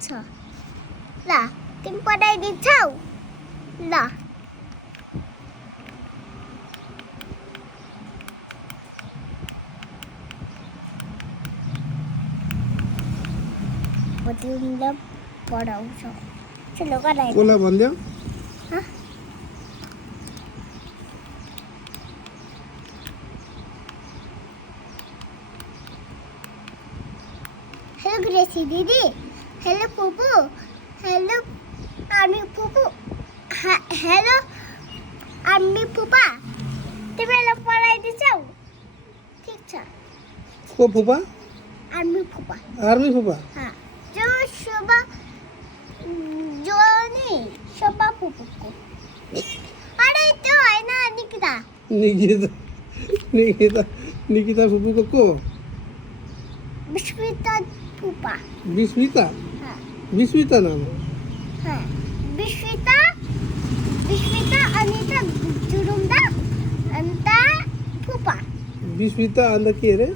छ ल तिमी पठाइदिन्छौ ल म तिमीलाई पढाउँछु चलो गराइ कसलाई भन्दियो हेलो ग्रेसी दीदी हेलो पुपू हेलो आर्मी पुपू हेलो आर्मी पुपा तिमीलाई पढाइदिन्छौ ठिक छ को फुपा आर्मी पुपा आर्मी फुपा हाँ जो शोभा जो नहीं शोभा पुपुको अरे तो है ना निकिता निकिता फुपूको को विश्विता पुपा विस्मिता हाँ विस्मिता नाम हो हाँ विश्विता अनिता जुरुम्दा अन्ता पुपा विस्मिता अन्त के अरे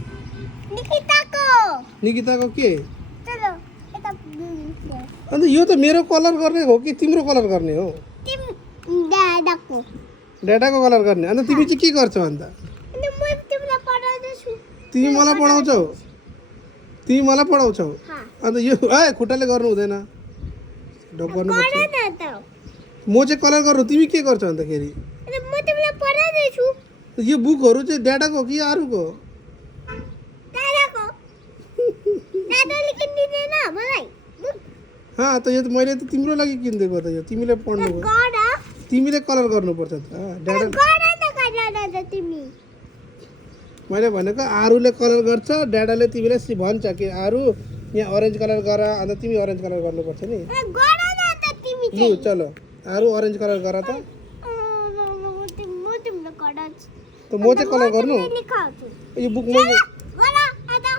निकिताको के चलो यता अन्त यो त मेरो कलर गर्ने हो कि तिम्रो कलर गर्ने हो तिम दादाको डाटाको कलर गर्ने अन्त तिमी चाहिँ के गर्छौ अन्त अनि म तिमीलाई पढाउँदैछु तिमी मलाई पढाउँछौ हाँ अन्त यो खुट्टाले गर्नु हुँदैन ढोक गर्नु पर्छ गर्न त म चाहिँ कलर गर्नु तिमी के गर्छौ अन्तखेरि अनि म तिमीलाई पढाउँदैछु यो बुकहरू चाहिँ डाटाको कि अरूको दादाको दादाले किनिदिँदैन मलाई त यो त मैले त तिम्रो लागि किनिदिएको त यो तिमीले पढ्नु गर तिमीले कलर गर्नुपर्छ त डाटा गर तिमी मैले भनेको आरुले कलर गर्छ डाडाले तिमीलाई भन्छ कि आरु यहाँ अरेन्ज कलर गर अन्त तिमी अरेन्ज कलर गर्नुपर्छ नि गर न त तिमी लु चलो आरु अरेन्ज कलर गर त म तिमीलाई गराउँछु त म चाहिँ कलर गर्नु लेखाउँछु यो बुक मैले गर आदा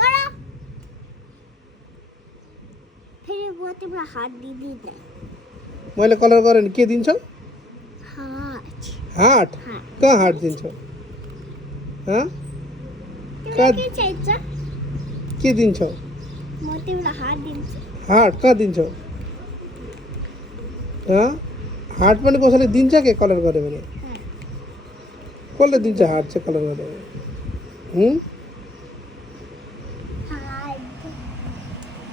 गर फेरि म तिमीलाई हात दिदिँदैन मैले कलर गरेँ भने के दिन्छौ हात हाट कहाँ हाट दिन्छौ तिमीलाई के चाहिन्छ के दिन्छौ म तिमीलाई हात दिन्छु हाट कहाँ दिन्छौ हाट पनि कसैले दिन्छ के कलर गर्यो भने कसले दिन्छ हाट चाहिँ कलर गर्यो भने